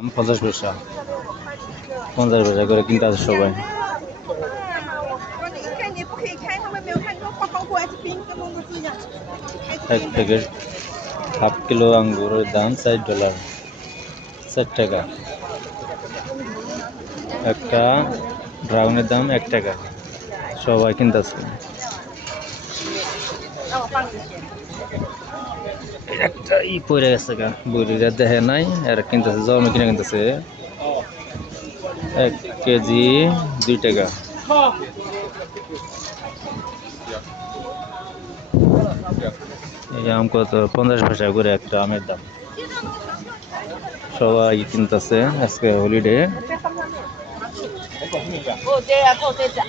50 পয়সা 50 পয়সা করে কিনতে আছে সবাই। 我你一开年不可以开，他们没有看，你说放过来是冰，跟蒙古是一样。开这 এক 边的。 প্যাকেট হাফ কিলো আঙ্গুরের দাম $4 4 টাকা। একটা ড্রাগনের দাম 1 টাকা। সবাই কিনতেছে। 让我放进去。 একটা পড়ে গেছে গা বুড়িরা দেখে নাই আর কিনতেছে জমে কিনে কিনতেছে 1 কেজি 2 টাকা। এই আম কত 50 পয়সা করে একটা আমের দাম। সবাই কিনতেছে আজকে হলিডে। 哦对啊，哦对对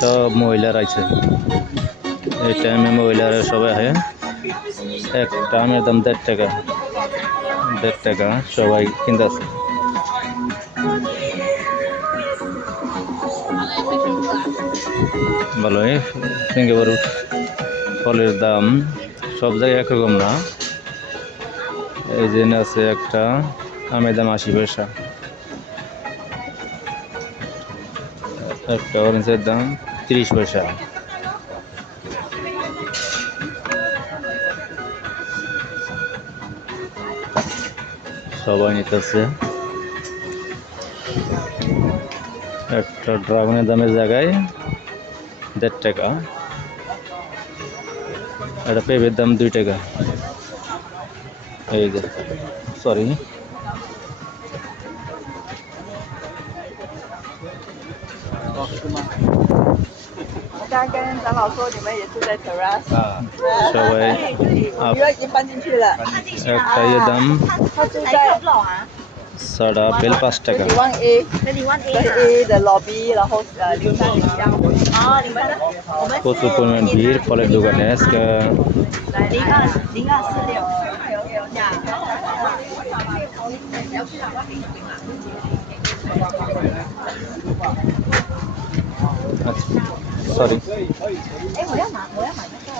，সব মহিলারা আছে এই টাইমে মহিলারা সবাই হয়। একটা আমের দাম 1.5 টাকা 1.5 টাকা সবাই কিনতেছে। ভালোই সিঙ্গাপুর ফলের দাম সব জায়গায় একরকম না। এই যে আছে একটা আমের দাম 80 পয়সা, একটা অরেঞ্জের দাম 30 পয়সা। সবাই নিতেছে। একটা ড্রাগনের দামের জায়গায় 1.5 টাকা, একটা পেঁপের দাম 2 টাকা। এই যে সরি刚刚跟长老说你们也住在 terrace。 সবাই 女儿已经搬进去了。 একটা ইয়ে দাম 她住在 সাদা আপেল 5 টাকা। 21A。21A 的 lobby， 然后0301。哦，你们呢？我们 প্রচুর পরিমাণ ভিড় ফলের দোকানে আজকে। 0246。সরি哎，我要买那个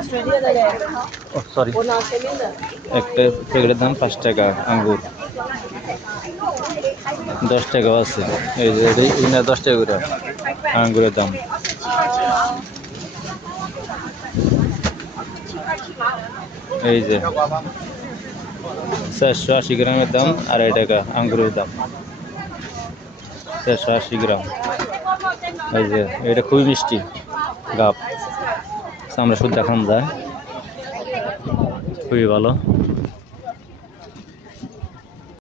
Australia 的嘞。 সরি我拿前面的。 একটা প্যাকেটের দাম 5 টাকা। আঙ্গুর 10 টাকাও আছে। এই যে এই না 10 টাকা করে আঙ্গুরের দাম। এই যে 480 গ্রামের দাম 2.5 টাকা আঙ্গুরের দাম 480 গ্রাম। এই যে এটা খুবই মিষ্টি গাব, আমরা শুদ্ধ খান যায়, খুবই ভালো।